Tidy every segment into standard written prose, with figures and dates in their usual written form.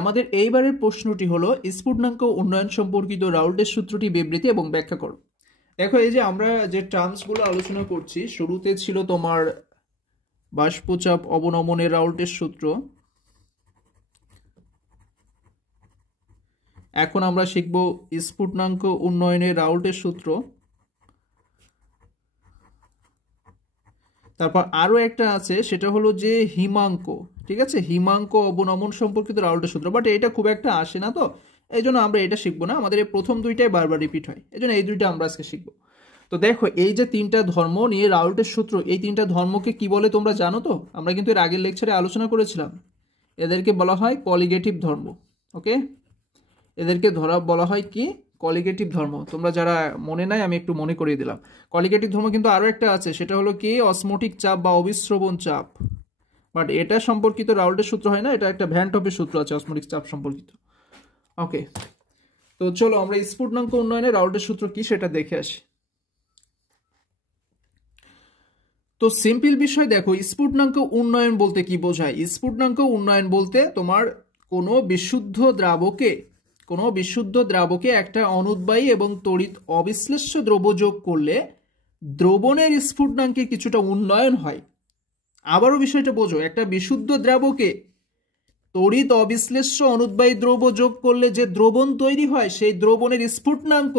আমাদের এইবারের প্রশ্নটি হলো স্ফুটনাঙ্ক উন্নয়ন সম্পর্কিত রাউল্টের সূত্রটি বিবৃতি এবং ব্যাখ্যা করো। দেখো, এই যে আমরা যে টার্মসগুলো আলোচনা করছি, শুরুতে ছিল তোমার বাষ্পচাপ অবনমনের রাউল্টের সূত্র। এখন আমরা শিখব স্ফুটনাঙ্ক উন্নয়নের রাউল্টের সূত্র। তারপর আরো একটা আছে, সেটা হলো যে হিমাঙ্ক। ঠিক আছে, হিমাঙ্ক অবনমন সম্পর্কিত রাউল্টের সূত্র, বাট এটা খুব একটা আসে না, তো এই জন্য আমরা এটা শিখবো না। আমাদের এই প্রথম দুইটাই বারবার রিপিট হয়, এই জন্য এই দুইটা আমরা আজকে শিখবো। তো দেখো, এই যে তিনটা ধর্ম নিয়ে রাউল্টের সূত্র, এই তিনটা ধর্মকে কি বলে তোমরা জানো তো? আমরা কিন্তু এর আগের লেকচারে আলোচনা করেছিলাম। এদেরকে বলা হয় কলিগেটিভ ধর্ম। ওকে, এদেরকে বলা হয় কি? কলিগেটিভ ধর্ম। তোমরা যারা মনে নাই, আমি একটু মনে করিয়ে দিলাম। কলিগেটিভ ধর্ম কিন্তু আরো একটা আছে, সেটা হলো কি? অসমোটিক চাপ বা অবিশ্রবণ চাপ। বাট এটা সম্পর্কিত রাউল্টের সূত্র হয় না, এটা একটা ভ্যান টপের সূত্র আছে অসমোটিক চাপ সম্পর্কিত। ওকে, তো চলো আমরা স্ফুটনাঙ্ক উন্নয়নের রাউল্টের সূত্র কি সেটা দেখে আসি। তো সিম্পল বিষয় দেখো, স্ফুটনাঙ্ক উন্নয়ন বলতে কি বোঝায়? স্ফুটনাঙ্ক উন্নয়ন বলতে তোমার কোনো বিশুদ্ধ দ্রাবকে একটা অনুদ্বায়ী এবং তড়িৎ অবিশ্লেষ্য দ্রব্য যোগ করলে দ্রবণের স্ফুটনাঙ্কে কিছুটা উন্নয়ন হয়। আবারও বিষয়টা বোঝো, একটা বিশুদ্ধ দ্রাবকে তড়িৎ অবিশ্লেষ্য অনুদ্বায়ী দ্রব্য যোগ করলে যে দ্রবণ তৈরি হয়, সেই দ্রবণের স্ফুটনাঙ্ক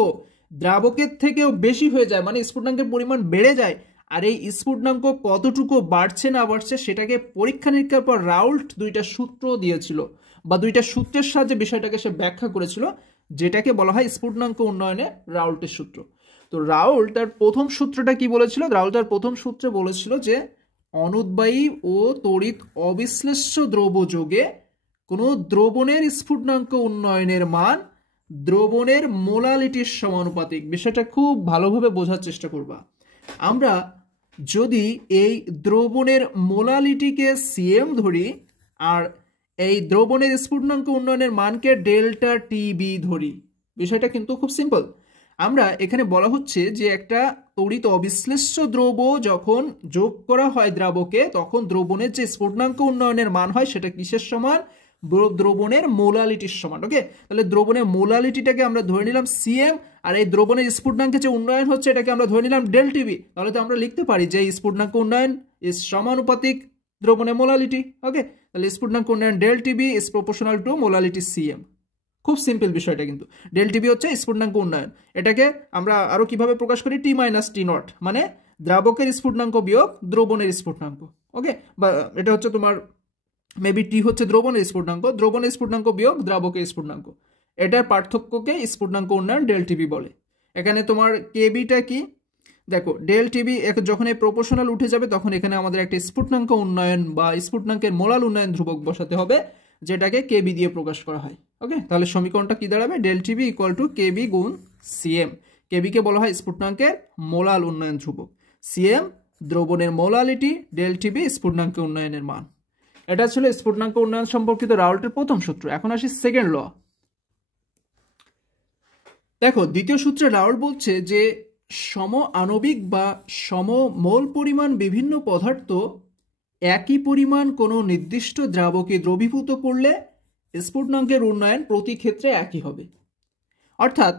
দ্রাবকের থেকেও বেশি হয়ে যায়, মানে স্ফুটনাঙ্কের পরিমাণ বেড়ে যায়। আর এই স্ফুটনাঙ্ক কতটুকু বাড়ছে না বাড়ছে সেটাকে পরীক্ষা নিরীক্ষার পর রাউল্ট দুইটা সূত্র দিয়েছিল, বা দুইটা সূত্রের সাহায্যে বিষয়টাকে সে ব্যাখ্যা করেছিল, যেটাকে বলা হয় স্ফুটনাঙ্ক উন্নয়নে রাউল্টের সূত্র। তো রাউল্ট তার প্রথম সূত্রটা কি বলেছিল? রাউল্ট তার প্রথম সূত্রে বলেছিল যে অনুদ্বায়ী ও তড়িৎ অবিশ্লেষ্য দ্রব্য যোগে কোনো দ্রবণের স্ফুটনাঙ্ক উন্নয়নের মান দ্রবণের মোলালিটির সমানুপাতিক। বিষয়টা খুব ভালোভাবে বোঝার চেষ্টা করবা। আমরা যদি এই দ্রবণের মোলালিটিকে সিএম ধরি আর এই দ্রবণের স্ফুটনাঙ্ক উন্নয়নের মানকে ডেল্টা টিবি ধরি, বিষয়টা কিন্তু খুব সিম্পল। আমরা এখানে বলা হচ্ছে যে একটা তড়িৎ অবিশ্লেষ্য দ্রব্য যখন যোগ করা হয় দ্রাবকে, তখন দ্রবণের যে স্ফুটনাঙ্ক উন্নয়নের মান হয় সেটা কিসের সমান? দ্রবণের মোলালিটির সমান। ওকে, তাহলে দ্রবণের মোলালিটিটাকে আমরা ধরে নিলাম সিএম, আর এই দ্রবণের স্ফুটনাঙ্কে যে উন্নয়ন হচ্ছে এটাকে আমরা ধরে নিলাম ডেল টিবি। তাহলে তো আমরা লিখতে পারি যে স্ফুটনাঙ্ক উন্নয়ন ইজ সমানুপাতিক দ্রবণের মোলালিটি। ওকে, তাহলে স্ফুটনাঙ্ক উন্নয়ন del TB is proportional to molality CM. খুব সিম্পল বিষয়টা কিন্তু। ডেল টিবি হচ্ছে স্ফুটনাঙ্ক উন্নয়ন। এটাকে আমরা আরো কিভাবে প্রকাশ করি? টি মাইনাস টি নট, মানে দ্রাবকের স্ফুটনাঙ্ক বিয়োগ দ্রবণের স্ফুটনাঙ্ক। ওকে, বা এটা হচ্ছে তোমার মেবি টি হচ্ছে দ্রবণের স্ফুটনাঙ্ক বিয়োগ দ্রাবকের স্ফুটনাঙ্ক। এটার পার্থক্যকে স্ফুটনাঙ্ক উন্নয়ন ডেল টিবি বলে। এখানে তোমার কেবিটা কি? দেখো, ডেল টিবি যখন এই প্রপোর্শনাল উঠে যাবে তখন এখানে আমাদের একটা স্ফুটনাঙ্ক উন্নয়ন বা স্ফুটনাঙ্কের মোলাল উন্নয়ন ধ্রুবক বসাতে হবে, যেটাকে কেবি দিয়ে প্রকাশ করা হয়। ওকে, তাহলে সমীকরণটা কি দাঁড়াবে? ডেল টিবি ইকুয়াল টু কেবি গুণ সিএম। কেবিকে বলা হয় স্ফুটনাঙ্কের মোলাল উন্নয়ন ধ্রুবক, সিএম দ্রবণের মোলালিটি, ডেল টিবি স্ফুটনাঙ্ক উন্নয়নের মান। এটা ছিল স্ফুটনাঙ্ক উন্নয়ন সম্পর্কিত রাউল্টের প্রথম সূত্র। এখন আসি সেকেন্ড ল। দেখো, দ্বিতীয় সূত্রে রাউল্ট বলছে যে সম আণবিক বা সম মোল পরিমাণ বিভিন্ন পদার্থ একই পরিমাণ কোনো নির্দিষ্ট দ্রাবকে দ্রবীভূত করলে স্ফুটনাঙ্কের উন্নয়ন প্রতি ক্ষেত্রে একই হবে। অর্থাৎ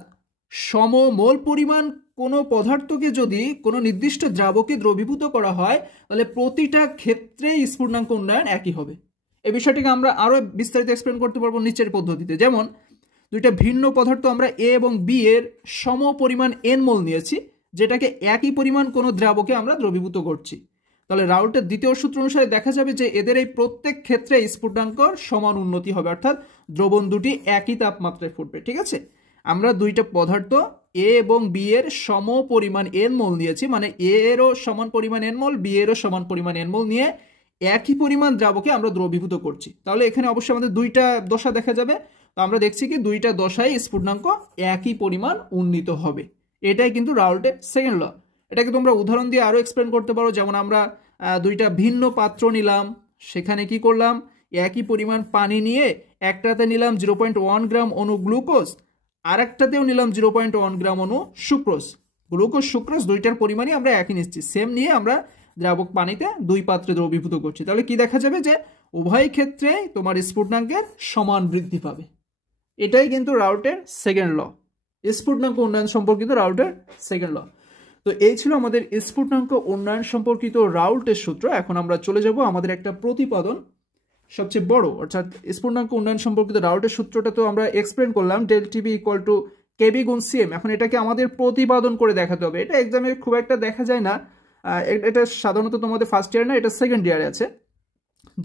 সম মোল পরিমাণ কোনো পদার্থকে যদি কোনো নির্দিষ্ট দ্রাবকে দ্রবীভূত করা হয়, তাহলে প্রতিটা ক্ষেত্রেই স্ফুটনাঙ্ক উন্নয়ন একই হবে। এই বিষয়টিকে আমরা আরো বিস্তারিত এক্সপ্লেন করতে পারবো নিচের পদ্ধতিতে। যেমন দুইটা ভিন্ন পদার্থ আমরা এ এবং বি এর সম পরিমাণ এন মোল নিয়েছি, যেটাকে একই পরিমাণ কোনো দ্রাবকে আমরা দ্রবীভূত করছি। তাহলে রাউল্টের দ্বিতীয় সূত্র অনুসারে দেখা যাবে যে এদের এই প্রত্যেক ক্ষেত্রে স্ফুটনাঙ্কর সমান উন্নতি হবে, অর্থাৎ দ্রবণ দুটি একই তাপমাত্রায় ফুটবে। ঠিক আছে, আমরা দুইটা পদার্থ এ এবং বি এর সম পরিমাণ এন মোল নিয়েছি, মানে এ এরও সমান পরিমাণ এন মোল, বি এরও সমান পরিমাণ এন মোল নিয়ে একই পরিমাণ দ্রাবকে আমরা দ্রবীভূত করছি। তাহলে এখানে অবশ্যই আমাদের দুইটা দশা দেখা যাবে। তো আমরা দেখছি কি দুইটা দশায় স্ফুটনাঙ্ক একই পরিমাণ উন্নীত হবে। এটাই কিন্তু রাউল্টের সেকেন্ড ল। এটাকে তোমরা উদাহরণ দিয়ে আরো এক্সপ্লেন করতে পারো। যেমন আমরা দুইটা ভিন্ন পাত্র নিলাম, সেখানে কি করলাম? একই পরিমাণ পানি নিয়ে একটাতে নিলাম 0.1 গ্রাম অণু গ্লুকোজ, আর একটাতেও নিলাম 0.1 গ্রাম অণু সুক্রোজ। গ্লুকোজ সুক্রোজ দুইটার পরিমাণই আমরা একই নিচ্ছি, সেম নিয়ে আমরা দ্রাবক পানিতে 2 পাত্রে দ্রবীভূত করছি, তাহলে কি দেখা যাবে যে উভয় ক্ষেত্রে তোমার স্ফুটনাঙ্কের সমান বৃদ্ধি পাবে। এটাই কিন্তু রাউটের সেকেন্ড ল, স্ফুটনাঙ্ক উন্নয়ন সম্পর্কিত রাউটের সেকেন্ড ল। তো এই ছিল আমাদের স্ফুটনাঙ্ক উন্নয়ন সম্পর্কিত রাউটের সূত্র। এখন আমরা চলে যাব আমাদের একটা প্রতিপাদন, সবচেয়ে বড়, অর্থাৎ স্ফুটনাঙ্ক উন্নয়ন সম্পর্কিত রাউটের সূত্রটা তো আমরা এক্সপ্লেন করলাম, ডেল টিবি ইকুয়াল টু কেবি গুণ সিএম। এখন এটাকে আমাদের প্রতিপাদন করে দেখাতে হবে। এটা এক্সামে খুব একটা দেখা যায় না, এটা সাধারণত তোমাদের ফার্স্ট ইয়ার না, এটা সেকেন্ড ইয়ারে আছে,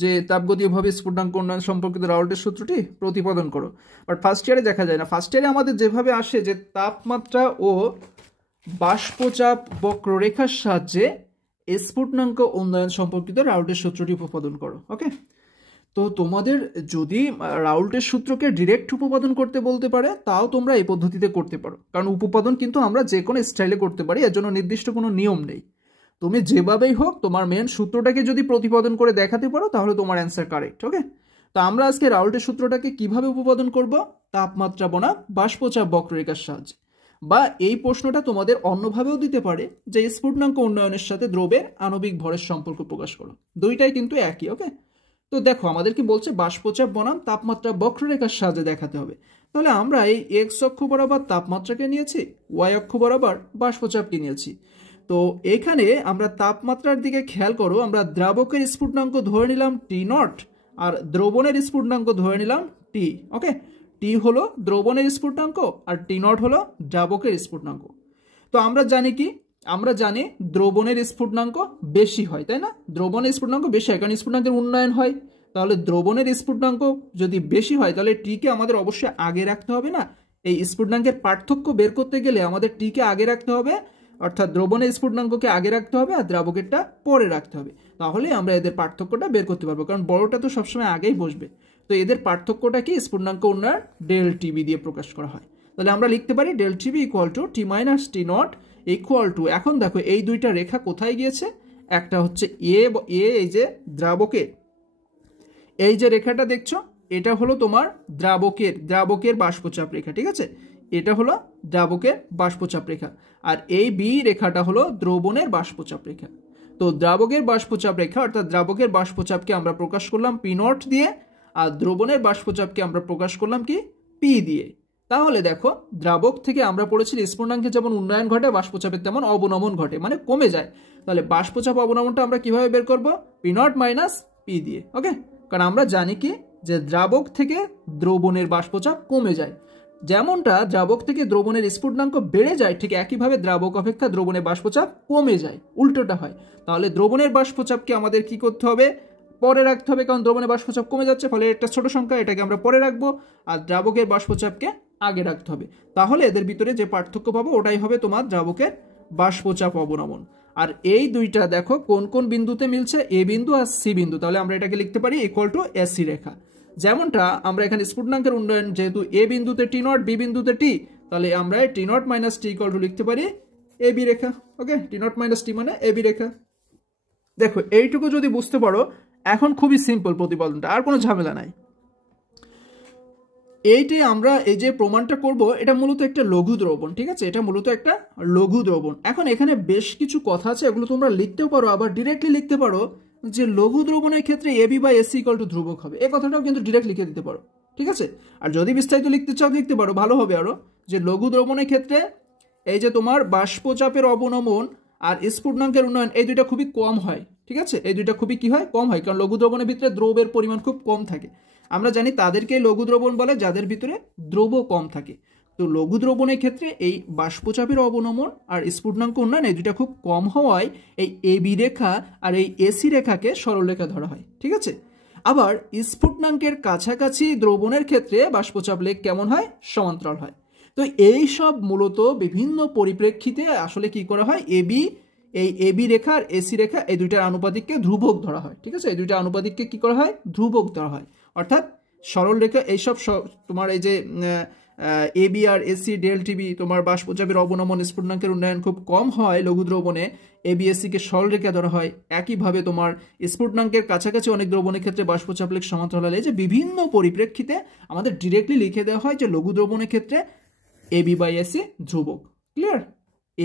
যে তাপগতীয়ভাবে স্ফুটনাঙ্ক উন্নয়ন সম্পর্কিত রাউটের সূত্রটি প্রতিপাদন করো। বাট ফার্স্ট ইয়ারে দেখা যায় না। ফার্স্ট ইয়ারে আমাদের যেভাবে আসে যে তাপমাত্রা ও বাষ্পচাপ বক্ররেখার সাহায্যে স্ফুটনাঙ্ক উন্নয়ন সম্পর্কিত রাউটের সূত্রটি উপপাদন করো। ওকে, তো তোমাদের যদি রাউটের সূত্রকে ডিরেক্ট উপপাদন করতে বলতে পারে তাও তোমরা এই পদ্ধতিতে করতে পারো, কারণ উপপাদন কিন্তু আমরা যে কোনো স্টাইলে করতে পারি, এর জন্য নির্দিষ্ট কোনো নিয়ম নেই। তুমি যেভাবেই হোক তোমার মেন সূত্রটাকে যদি প্রতিপাদন করে দেখাতে পারো তাহলে তোমার অ্যান্সার কারেক্ট। ওকে, তো আমরা আজকে রাউটের সূত্রটাকে কিভাবে উপপাদন করব? তাপমাত্রা বনাম বাষ্পচাপ বক্ররেখার সাহায্যে। বা এই প্রশ্নটা তোমাদের অন্যভাবেও দিতে পারে যে স্ফুটনাঙ্ক উন্নয়নের সাথে দ্রবের আণবিক ভরের সম্পর্ক প্রকাশ করো। দুইটাই কিন্তু একই। ওকে, তো দেখো আমাদের কি বলছে, বাষ্পচাপ বনাম তাপমাত্রা বক্ররেখার সাহায্যে দেখাতে হবে। তাহলে আমরা এই এক্স অক্ষ বরাবর তাপমাত্রাকে নিয়েছি, ওয়াই অক্ষ বরাবর বাষ্পচাপকে নিয়েছি। তো এখানে আমরা তাপমাত্রার দিকে খেয়াল করো, আমরা দ্রাবকের স্ফুটনাঙ্ক ধরে নিলাম টি নট, আর দ্রবণের স্ফুটনাঙ্ক ধরে নিলাম টি। ওকে, টি হলো দ্রবণের স্ফুটনাঙ্ক আর টি নট হলো দ্রাবকের স্ফুটনাঙ্ক। তো আমরা জানি কি, আমরা জানি দ্রবণের স্ফুটনাঙ্ক বেশি হয়, তাই না? দ্রবণের স্ফুটনাঙ্ক বেশি হয় কারণ স্ফুটনাঙ্কের উন্নয়ন হয়। তাহলে দ্রবণের স্ফুটনাঙ্ক যদি বেশি হয় তাহলে টিকে আমাদের অবশ্যই আগে রাখতে হবে না? এই স্ফুটনাঙ্কের পার্থক্য বের করতে গেলে আমাদের টিকে আগে রাখতে হবে, অর্থাৎ দ্রবণের স্ফুটনাঙ্ককে আগে রাখতে হবে আর দ্রাবকেরটা পরে রাখতে হবে। তাহলে আমরা এদের পার্থক্যটা বের করতে পারবো, কারণ বড়টা তো সবসময় আগেই বসবে। তো এদের পার্থক্যটা কি? স্ফুটনাঙ্ক উন্নয়ন ডেল টিবি দিয়ে প্রকাশ করা হয়। তাহলে আমরা লিখতে পারি del TB equal to T minus T not equal to, এখন দেখো এই দুইটা রেখা কোথায় গিয়েছে, একটা হচ্ছে এ, এই যে দ্রাবকের এই যে রেখাটা দেখছো এটা হলো তোমার দ্রাবকের বাষ্পচাপ রেখা, ঠিক আছে? এটা হলো দ্রাবকের বাষ্পচাপ রেখা, আর এই বি রেখাটা হলো দ্রবণের বাষ্পচাপ রেখা। তো দ্রাবকের বাষ্পচাপ রেখা অর্থাৎ দ্রাবকের বাষ্পচাপকে আমরা প্রকাশ করলাম পি নট দিয়ে, আর দ্রবণের বাষ্পচাপকে আমরা প্রকাশ করলাম কি পি দিয়ে। তাহলে দেখো দ্রাবক থেকে আমরা পড়েছি স্ফুটনাঙ্কে যেমন উন্নয়ন ঘটে বাষ্পচাপের তেমন অবনমন ঘটে, মানে কমে যায়। তাহলে বাষ্পচাপ অবনমনটা আমরা কিভাবে বের করব? পি নট মাইনাস পি দিয়ে। ওকে, কারণ আমরা জানি কি যে দ্রাবক থেকে দ্রবণের বাষ্পচাপ কমে যায়, যেমনটা দ্রাবক থেকে দ্রবণের স্ফুটনাঙ্ক বেড়ে যায় ঠিক একইভাবে দ্রাবক অপেক্ষা দ্রবণের বাষ্পচাপ কমে যায়, উল্টোটা হয়। তাহলে দ্রবণের বাষ্পচাপকে আমাদের কি করতে হবে? পরে রাখতে হবে, কারণ দ্রবণের বাষ্পচাপ কমে যাচ্ছে, ফলে একটা ছোট সংখ্যা, এটাকে আমরা পরে রাখবো, আর দ্রাবকের বাষ্পচাপকে আগে রাখতে হবে। তাহলে এদের ভিতরে যে পার্থক্য পাবো ওটাই হবে তোমার দ্রাবকের বাষ্পচাপ অবনমন। আর এই দুইটা দেখো কোন কোন বিন্দুতে মিলছে, এ বিন্দু আর সি বিন্দু। তাহলে আমরা এটাকে লিখতে পারি ইকুয়াল টু এসি রেখা। যেমনটা আমরা এখানে স্ফুটনাঙ্কের উন্নয়ন যেহেতু এ বিন্দুতে টি নট, বি বিন্দুতে টি, তাহলে আমরা T naught minus T equal to লিখতে পারি এ বি রেখা। Okay, T naught minus T মানে এ বি রেখা। দেখো এইটুকু যদি বুঝতে পারো এখন খুবই সিম্পল প্রতিপাদনটা, আর কোনো ঝামেলা নাই। এইটি আমরা এই যে প্রমাণটা করব এটা মূলত একটা লঘু দ্রবণ, ঠিক আছে? এটা মূলত একটা লঘু দ্রবণ। এখন এখানে বেশ কিছু কথা আছে, এগুলো তোমরা লিখতেও পারো, আবার ডিরেক্টলি লিখতে পারো যে লঘু দ্রবণের ক্ষেত্রে AB by AC equal to ধ্রুবক হবে, এই কথাটাও কিন্তু ডিরেক্ট লিখে দিতে পারো, ঠিক আছে? আর যদি বিস্তারিত লিখতে চাও লিখতে পারো, ভালো হবে আরো, যে লঘু দ্রবণের ক্ষেত্রে এই যে তোমার বাষ্পচাপের অবনমন আর স্ফুটনাঙ্কের উন্নয়ন এই দুইটা খুবই কম হয়, ঠিক আছে? এই দুইটা খুবই কি হয়? কম হয়, কারণ লঘু দ্রবণের ভিতরে দ্রবের পরিমাণ খুব কম থাকে। আমরা জানি তাদেরকে লঘু দ্রবণ বলে যাদের ভিতরে দ্রব কম থাকে। তো লঘু দ্রবণের ক্ষেত্রে এই বাষ্পচাপের অবনমন আর স্ফুটনাঙ্ক উন্নয়ন এই দুইটা খুব কম হওয়ায় এই এবি রেখা আর এই এসি রেখাকে সরলরেখা ধরা হয়, ঠিক আছে? আবার স্ফুটনাঙ্কের কাছাকাছি দ্রবণের ক্ষেত্রে বাষ্পচাপ লেখ কেমন হয়? সমান্তরাল হয়। তো এই সব মূলত বিভিন্ন পরিপ্রেক্ষিতে আসলে কি করা হয়, এই এবি রেখা আর এসি রেখা এই দুইটার আনুপাতিককে ধ্রুবক ধরা হয়, ঠিক আছে? এই দুইটা আনুপাতিককে কি করা হয়? ধ্রুবক ধরা হয়। অর্থাৎ সরল রেখা এইসব তোমার এই যে এবি আর এসি ডেল টিবি তোমার বাষ্পচাপের অবনমন স্ফুটনাঙ্কের উন্নয়ন খুব কম হয় লঘু দ্রবণে, এবিএসসিকে সরল রেখা ধরা হয়। একইভাবে তোমার স্ফুটনাঙ্কের কাছাকাছি অনেক দ্রবণের ক্ষেত্রে বাষ্পচাপ লেখ সমান্তরাল। এই যে বিভিন্ন পরিপ্রেক্ষিতে আমাদের ডিরেক্টলি লিখে দেওয়া হয় যে লঘু দ্রবণের ক্ষেত্রে এবি বাই এসি ধ্রুবক। ক্লিয়ার?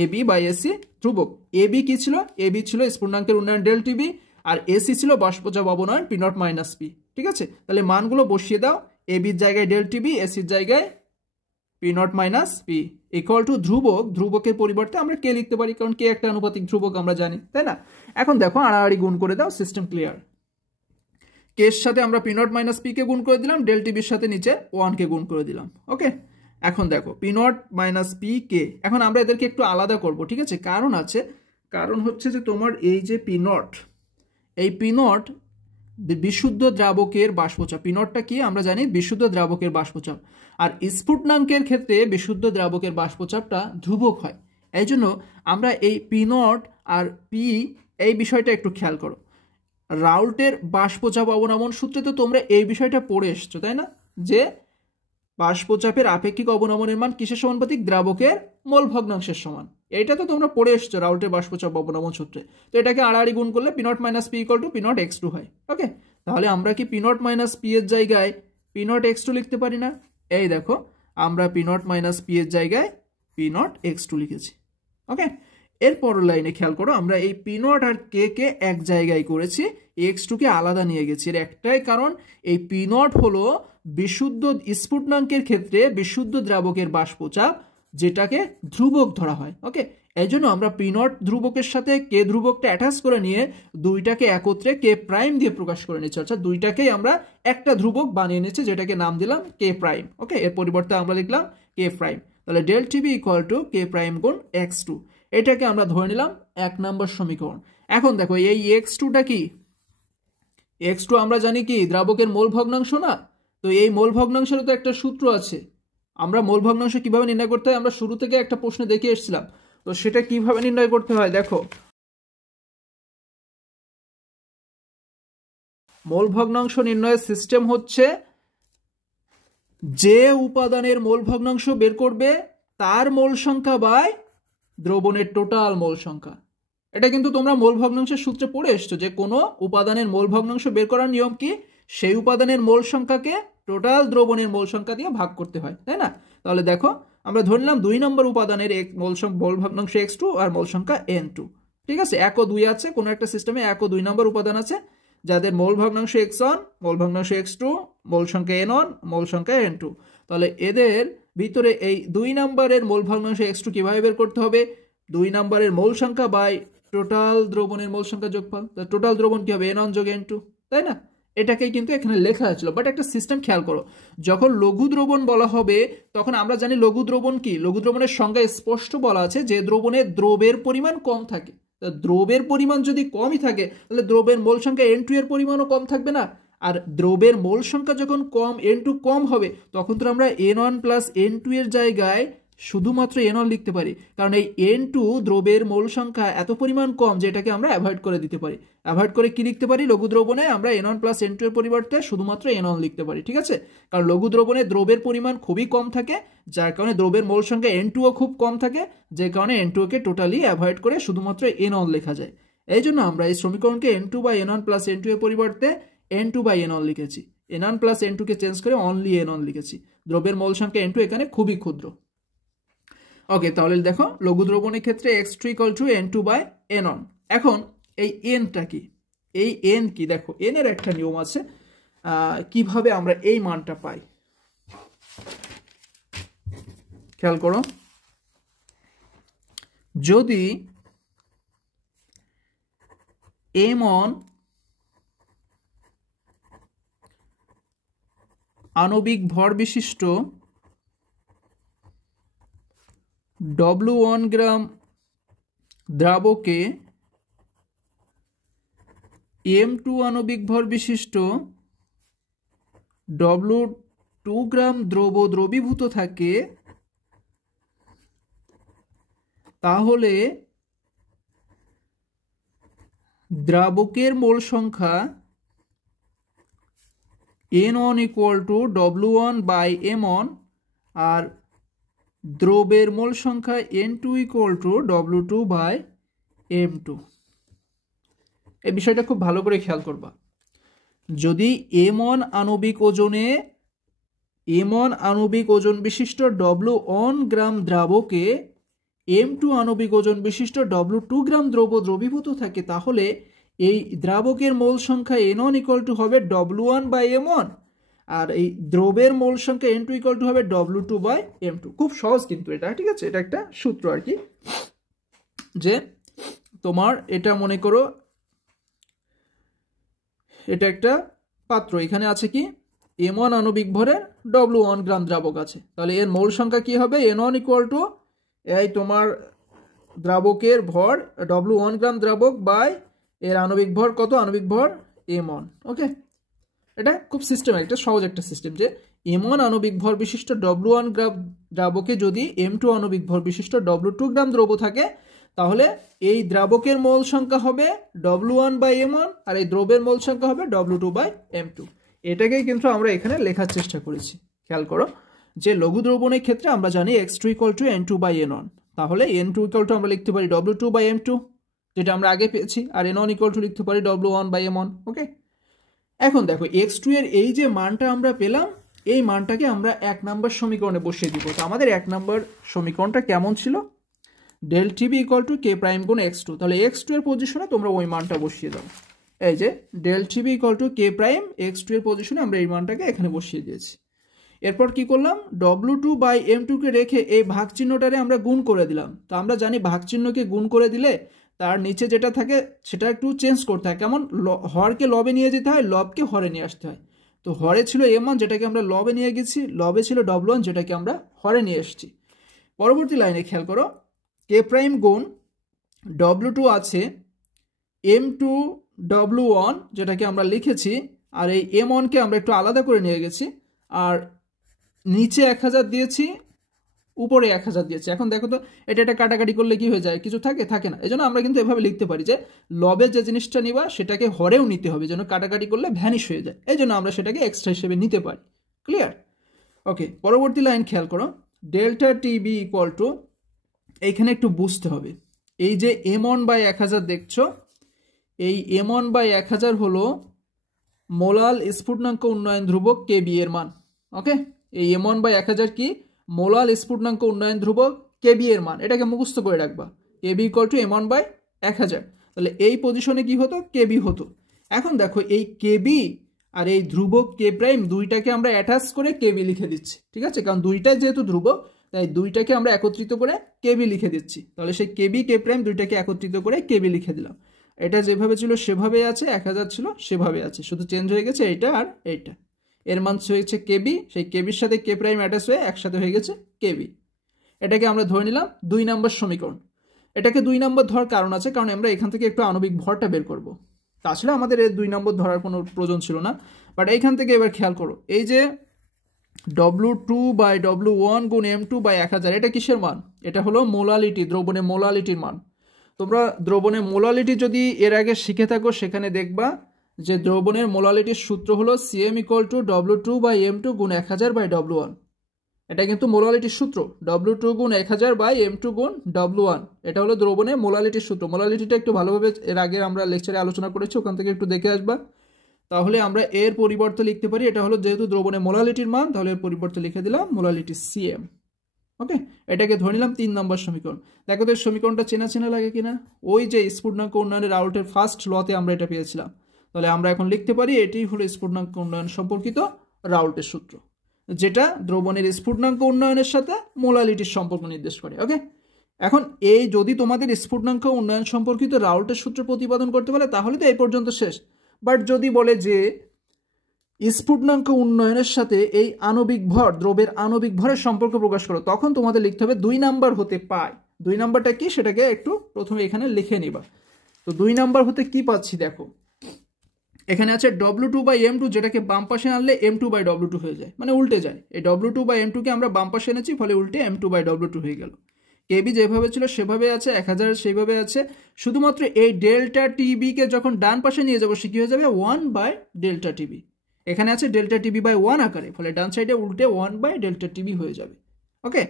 এবি বাই এসি ধ্রুবক। এবি কি ছিল? এবি ছিল স্ফুটনাঙ্কের উন্নয়ন ডেল টিবি, আর এসি ছিল বাষ্পচাপ অবনয়ন পি নট মাইনাস পি। ঠিক আছে, তাহলে মানগুলো বসিয়ে দাও। এবির জায়গায় ডেল টিবি, এসির জায়গায় P not minus P equal to ধ্রুবক। ধ্রুবকের পরিবর্তে আমরা কে লিখতে পারি, কারণ কে একটা আনুপাতিক ধ্রুবক আমরা জানি, তাই না? এখন দেখো আড়াআড়ি গুণ করে দাও, সিস্টেম ক্লিয়ার। কে এর সাথে আমরা P not minus P K গুণ করে দিলাম, ডেল টিবির সাথে নিচে 1 কে গুণ করে দিলাম। ওকে, এখন দেখো P not minus P K, এখন আমরা এদেরকে একটু আলাদা করব। ঠিক আছে, কারণ আছে, কারণ হচ্ছে যে তোমার এই যে পি নট, এই পি নট বিশুদ্ধ দ্রাবকের বাষ্পচাপ। পি নটটা কি আমরা জানি, বিশুদ্ধ দ্রাবকের বাষ্পচাপ। আর স্ফুটনাঙ্কের ক্ষেত্রে বিশুদ্ধ দ্রাবকের বাষ্পচাপটা ধ্রুবক হয়। এই জন্য আমরা এই পি নট আর পি, এই বিষয়টা একটু খেয়াল করো। রাউল্টের বাষ্পচাপ অবনমন সূত্রে তো তোমরা এই বিষয়টা পড়ে এসছো, তাই না? যে বাষ্পচাপের আপেক্ষিক অবনমনের মান কিসের সমানুপাতিক? দ্রাবকের মোল ভগ্নাংশের সমান। এটা তো তোমরা পড়ে এসছো রাউল্টের বাষ্পচাপ অবনমন সূত্রে। তো এটাকে আড়াআড়ি গুণ করলে P not minus P equal to P not X two হয়। ওকে, তাহলে আমরা কি পি নট মাইনাস পি এর জায়গায় পি নট এক্স টু লিখতে পারি না? এই দেখো, আমরা পি নট মাইনাস পি এর জায়গায় পি নট এক্স টু লিখেছি। ওকে, এরপর লাইনে খেয়াল করো, আমরা এই পি নট আর কে কে এক জায়গায় করেছি, এক্স টু কে আলাদা নিয়ে গেছি। এর একটাই কারণ, এই পি নট হলো বিশুদ্ধ স্ফুটনাঙ্কের ক্ষেত্রে বিশুদ্ধ দ্রাবকের বাষ্পচাপ, যেটাকে ধ্রুবক ধরা হয়। ওকে, এই জন্য আমরা পি নট ধ্রুবকের সাথে কে ধ্রুবকটা অ্যাটাচ করে নিয়ে দুইটাকে একত্রে কে প্রাইম দিয়ে প্রকাশ করে নিচ্ছি, অর্থাৎ দুইটাকেই আমরা একটা ধ্রুবক বানিয়ে নিচ্ছি, যেটাকে নাম দিলাম কে প্রাইম। ওকে, এর পরিবর্তে আমরা লিখলাম কে প্রাইম। তাহলে del TB equal to K prime গুণ এক্স টু, এটাকে আমরা ধরে নিলাম 1 নম্বর সমীকরণ। এখন দেখো এই এক্স টুটা কি? এক্স টু আমরা জানি কি দ্রাবকের মোল ভগ্নাংশ না? তো এই মোল ভগ্নাংশেরও তো একটা সূত্র আছে। আমরা মোল ভগ্নাংশ কিভাবে নির্ণয় করতে হয় আমরা শুরু থেকে একটা প্রশ্ন দেখে এসেছিলাম, তো সেটা কিভাবে নির্ণয় করতে হয় দেখো। মোল ভগ্নাংশ নির্ণয়ের সিস্টেম হচ্ছে, যে উপাদানের মোল ভগ্নাংশ বের করবে তার মোল সংখ্যা বাই দ্রবণের টোটাল মোল সংখ্যা। এটা কিন্তু তোমরা মোল ভগ্নাংশের সূত্রে পড়ে এসছো, যে কোনো উপাদানের মোল ভগ্নাংশ বের করার নিয়ম কি, সেই উপাদানের মোল সংখ্যাকে টোটাল দ্রবণের মোল সংখ্যা দিয়ে ভাগ করতে হয়, তাই না? তাহলে দেখো, আমরা ধরলাম 2 নম্বর উপাদানের মোল ভগ্নাংশ x2 আর মোল সংখ্যা n2। ঠিক আছে, 1 ও 2 আছে, কোনো একটা সিস্টেমে 1 ও 2 নম্বর উপাদান আছে, যাদের মোল ভগ্নাংশ x1, মোল ভগ্নাংশ x2, মোল সংখ্যা n1, মোল সংখ্যা n2। তাহলে এদের ভিতরে এই 2 নম্বরের মোল ভগ্নাংশ x2 কিভাবে বের করতে হবে? 2 নম্বরের মোল সংখ্যা বাই টোটাল দ্রবণের মোল সংখ্যা যোগফল। টোটাল দ্রবণ কি হবে? n1 যোগ n2, তাই না? এটাকেই কিন্তু এখানে লেখা আছে। বাট একটা সিস্টেম খেয়াল করো, যখন লঘু দ্রবণ বলা হবে তখন আমরা জানি লঘু দ্রবণ কি, লঘু দ্রবণের সংজ্ঞা স্পষ্ট বলা আছে যে দ্রবণে দ্রবের পরিমাণ কম থাকে। দ্রবের পরিমাণ যদি কমই থাকে তাহলে দ্রবের মোল সংখ্যা n2 এর পরিমাণও কম থাকবে না? আর দ্রবের মোল সংখ্যা যখন কম, n2 কম হবে, তখন তো আমরা n1 প্লাস n2 এর জায়গায় শুধুমাত্র n1 লিখতে পারি, কারণ এই n2 দ্রবের মোল সংখ্যা এত পরিমাণ কম যে এটাকে আমরা অ্যাভয়েড করে দিতে পারি। অ্যাভয়েড করে কি লিখতে পারি? লঘু দ্রবণে আমরা n1 প্লাস n2 এর পরিবর্তে শুধুমাত্র n1 লিখতে পারি। ঠিক আছে, কারণ লঘু দ্রবণে দ্রবের পরিমাণ খুবই কম থাকে, যার কারণে দ্রবের মোল সংখ্যা n2ও খুব কম থাকে, যে কারণে n2 কে টোটালি অ্যাভয়েড করে শুধুমাত্র n1 লেখা যায়। এই জন্য আমরা এই সমীকরণকে n2 by n1 plus n2 এর পরিবর্তে n2 বাই n1 লিখেছি। n1 প্লাস n2 কে চেঞ্জ করে অনলি n1 লিখেছি। দ্রবের মোল সংখ্যা n2 এখানে খুবই ক্ষুদ্র। ওকে, তাহলে দেখো লঘু দ্রবণের ক্ষেত্রে x2 = n2 বাই n1। এখন এই nটা কি, এই n কি দেখো, n এর একটা নিয়ম আছে, কিভাবে আমরা এই মানটা পাই খেয়াল করো। যদি m1 আণবিক ভর বিশিষ্ট W1 গ্রাম দ্রাবকে M2 আণবিক ভর বিশিষ্ট W2 গ্রাম দ্রবীভূত থাকে, তাহলে দ্রাবকের মোল সংখ্যা N1 = W1 বাই M1 আর দ্রবের মোল সংখ্যা N2 = W2 বাই M2। এই বিষয়টা খুব ভালো করে খেয়াল করবা। যদি M1 আণবিক ওজন বিশিষ্ট W1 গ্রাম দ্রাবকে M2 আণবিক ওজন বিশিষ্ট W2 গ্রাম দ্রব্য দ্রবীভূত থাকে, তাহলে এই দ্রাবকের মোল সংখ্যা N1 = হবে W1/M1, আর এই দ্রবের মোল সংখ্যা N2 = হবে W2/M2। খুব সহজ কিন্তু এটা, ঠিক আছে, এটা একটা সূত্র আর কি, যে তোমার এটা মনে করো এটা একটা পাত্র, এখানে আছে কি M1 আণবিক ভরের W1 গ্রাম দ্রাবক আছে, তাহলে এর মোল সংখ্যা কি হবে N1 = এই তোমার দ্রাবকের ভর W1 গ্রাম দ্রাবক বাই এর আণবিক ভর কত, আণবিক ভর M1। ওকে, এটা খুব সিস্টেম, একটা সহজ একটা সিস্টেম, যে M1 আণবিক ভর বিশিষ্ট W1 গ্রাম দ্রাবকে যদি M2 আণবিক ভর বিশিষ্ট W2 গ্রাম দ্রব্য থাকে, তাহলে এই দ্রাবকের মোল সংখ্যা হবে W1/M1 আর এই দ্রব্যের মোল সংখ্যা হবে W2/M2। এটাকেই কিন্তু আমরা এখানে লেখার চেষ্টা করেছি। খেয়াল করো যে লঘু দ্রবণের ক্ষেত্রে আমরা জানি x2 = N2/N1, তাহলে N2 = আমরা লিখতে পারি W2/M2, যেটা আমরা আগে পেয়েছি, আর N1 = লিখতে পারি W1/M1। ওকে, এখন দেখো x2 এর এই যে মানটা আমরা পেলাম, এই মানটাকে আমরা 1 নম্বর সমীকরণে বসিয়ে দিব। তো আমাদের 1 নম্বর সমীকরণটা কেমন ছিল, del TB = K প্রাইম গুণ x2, তাহলে x2 এর পজিশনে তোমরা ওই মানটা বসিয়ে দাও। এই যে del TB = K prime x2 এর পজিশনে আমরা এই মানটাকে এখানে বসিয়ে দিয়েছি। এরপর কি করলাম, W2/M2 কে রেখে এই ভাগ চিহ্নটারে আমরা গুণ করে দিলাম। তো আমরা জানি ভাগ চিহ্নকে গুণ করে দিলে তার নিচে যেটা থাকে সেটা একটু চেঞ্জ করতে হয়, কেমন, হরকে লবে নিয়ে যেতে হয়, লবকে হরে নিয়ে আসতে হয়। তো হরে ছিল M1 যেটাকে আমরা লবে নিয়ে গেছি, লবে ছিল W1 যেটাকে আমরা হরে নিয়ে এসেছি। পরবর্তী লাইনে খেয়াল করো, K প্রাইম গুণ W2 আছে M2 W1 যেটাকে আমরা লিখেছি, আর এই M1 কে আমরা একটু আলাদা করে নিয়ে গেছি, আর নিচে 1000 দিয়েছি, উপরে 1000 দিয়েছি। এখন দেখো তো এটা কাটাকাটি করলে কি হয়ে যায়, কিছু থাকে না। এজন্য আমরা কিন্তু এভাবে লিখতে পারি যে লবে যে জিনিসটা নিবা সেটাকে হরেও নিতে হবে, যেন কাটাকাটি করলে ভ্যানিশ হয়ে যায়, এই জন্য আমরা সেটাকে এক্সট্রা হিসেবে নিতে পারি। ক্লিয়ার? ওকে, পরবর্তী লাইন খেয়াল করো, ডেল্টা TB = এইখানে একটু বুঝতে হবে, এই যে M1/1000 দেখছো, এই M1/1000 হলো মোলাল স্ফুটনাঙ্ক উন্নয়ন ধ্রুবক KB এর মান। ওকে, এই M1/1000 কি, মোলাল স্ফুটনাঙ্ক উন্নয়ন ধ্রুবক KB এর মান, এটাকে মুখস্থ করে রাখবা। KB = M1/1000, তাহলে এই পজিশনে কি হতো, KB হতো। এখন দেখো এই KB আর এই ধ্রুবক K প্রাইম দুইটাকে আমরা অ্যাটাচ করে KB লিখে দিচ্ছি, ঠিক আছে, কারণ দুইটাই যেহেতু ধ্রুবক তাই দুইটাকে আমরা একত্রিত করে KB লিখে দিচ্ছি। তাহলে সেই KB K প্রাইম দুইটাকে একত্রিত করে KB লিখে দিলাম। এটা যেভাবে ছিল সেভাবে আছে, 1000 ছিল সেভাবে আছে, শুধু চেঞ্জ হয়ে গেছে এইটা আর এইটা। এর মান হয়েছে KB, সেই KBর সাথে K প্রাইম অ্যাটাচ হয়ে একসাথে হয়ে গেছে KB। এটাকে আমরা ধরে নিলাম 2 নম্বর সমীকরণ। এটাকে 2 নম্বর ধরার কারণ আছে, কারণ আমরা এখান থেকে একটু আণবিক ভরটা বের করব। তাছাড়া আমাদের এর 2 নম্বর ধরার কোনো প্রয়োজন ছিল না। বাট এইখান থেকে এবার খেয়াল করো, এই যে W2/W1 গুণ M2/1000, এটা কিসের মান, এটা হলো মোলালিটি, দ্রবণের মোলালিটির মান। তোমরা দ্রবণের মোলালিটি যদি এর আগে শিখে থাকো, সেখানে দেখবা যে দ্রবণের মোলালিটির সূত্র হলো CM = W2/M2 গুণ 1000/W1। এটা কিন্তু মোলালিটির সূত্র, W2 গুণ 1000/M2 গুণ W1, এটা হলো দ্রবণের মোলালিটির সূত্র। মোলালিটিটা একটু ভালোভাবে এর আগে আমরা লেকচারে আলোচনা করেছি, ওখান থেকে একটু দেখে আসবা। তাহলে আমরা এর পরিবর্তে লিখতে পারি, এটা হলো যেহেতু দ্রবণের মোলালিটির মান, তাহলে এর পরিবর্তে লিখে দিলাম মোলালিটি CM। ওকে, এটাকে ধরে নিলাম 3 নম্বর সমীকরণ। দেখো তো সমীকরণটা চেনা লাগে কিনা, ওই যে স্ফুটনাঙ্ক উন্নয়নের রাউল্টের ফার্স্ট লতে আমরা এটা পেয়েছিলাম। তাহলে আমরা এখন লিখতে পারি এটি হলো স্ফুটনাঙ্ক উন্নয়ন সম্পর্কিত রাউল্টের সূত্র, যেটা দ্রবণের স্ফুটনাঙ্ক উন্নয়নের সাথে মোলালিটির সম্পর্ক নির্দেশ করে। ওকে, এখন এই যদি তোমাদের স্ফুটনাঙ্ক উন্নয়ন সম্পর্কিত রাউল্টের সূত্র প্রতিপাদন করতে পারে তাহলে তো এই পর্যন্ত শেষ। বাট যদি বলে যে স্ফুটনাঙ্ক উন্নয়নের সাথে এই আণবিক ভর, দ্রবের আণবিক ভরের সম্পর্ক প্রকাশ করো, তখন তোমাদের লিখতে হবে 2 নাম্বার হতে পায়। 2 নাম্বারটা কি সেটাকে একটু প্রথমে এখানে লিখে নিবা। তো 2 নাম্বার হতে কি পাচ্ছি দেখো, এখানে আছে W2/M2, যেটাকে বাম পাশে আনলে M2/W2 হয়ে যায়, মানে উল্টে যায়। এই W2/M2 কে আমরা বাম পাশে এনেছি, ফলে উল্টে M2/W2 হয়ে গেল। KB যেভাবে ছিল সেভাবে আছে, 1000 সেইভাবে আছে, শুধুমাত্র এই ডেল্টা TB কে যখন ডান পাশে নিয়ে যাবো সে কি হয়ে যাবে 1/ডেল্টা TB। এখানে আছে ডেল্টা TB/1 আকারে, ফলে ডান সাইডে উল্টে 1/ডেল্টা TB হয়ে যাবে। ওকে,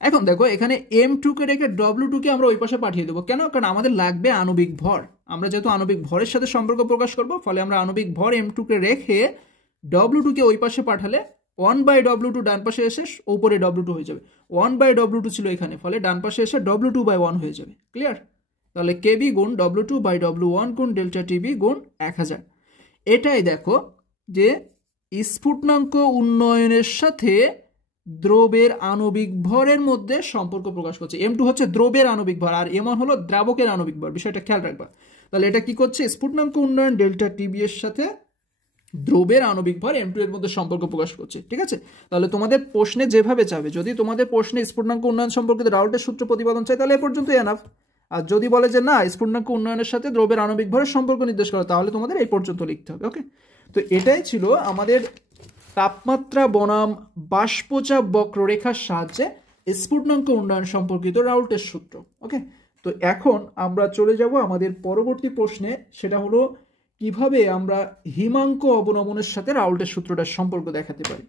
এখন দেখো এখানে M2 কে রেখে W2 কে আমরা ওই পাশে পাঠিয়ে দেবো। কেন? কারণ আমাদের লাগবে আণবিক ভর। আমরা যেহেতু আণবিক ভরের সাথে সম্পর্ক প্রকাশ করব, ফলে আমরা আণবিক ভর M2 কে রেখে W2 কে ওই পাশে পাঠালে 1/W2 ডান পাশে এসে উপরে W2 হয়ে যাবে, 1/W2 ছিল এখানে, ফলে ডান পাশে এসে W2/1 হয়ে যাবে। ক্লিয়ার? তাহলে KB গুণ W2/W1 গুণ ডেল্টা টিবি গুণ 1000। এটাই দেখো যে স্ফুটনাঙ্ক উন্নয়নের সাথে দ্রবের আণবিক ভরের মধ্যে সম্পর্ক প্রকাশ করছে। M2 হচ্ছে দ্রবের আণবিক ভর আর M1 হলো দ্রাবকের আণবিক ভর, বিষয়টা খেয়াল রাখবা। তাহলে এটা কি করছে, স্ফুটনাঙ্ক উন্নয়ন ডেল্টা টিবি এর সাথে দ্রবের আণবিক ভর M2 এর মধ্যে সম্পর্ক প্রকাশ করছে। ঠিক আছে? তাহলে তোমাদের প্রশ্নে যেভাবে চাবে, যদি তোমাদের প্রশ্নে স্ফুটনাঙ্ক উন্নয়ন সম্পর্কিত রাউল্টের সূত্র প্রতিপাদন চাই তাহলে এ পর্যন্ত এনাফ। আর যদি বলে যে না স্ফুটনাঙ্ক উন্নয়নের সাথে দ্রবের আণবিক ভরের সম্পর্ক নির্দেশ করো, তাহলে তোমাদের এই পর্যন্ত লিখতে হবে। ওকে, তো এটাই ছিল আমাদের তাপমাত্রা বনাম বাষ্পচাপ বক্ররেখার সাহায্যে স্ফুটনাঙ্ক উন্নয়ন সম্পর্কিত রাউল্টের সূত্র। ওকে, তো এখন আমরা চলে যাব আমাদের পরবর্তী প্রশ্নে, সেটা হলো কিভাবে আমরা হিমাঙ্ক অবনমনের সাথে রাউল্টের সূত্রটার সম্পর্ক দেখাতে পারি।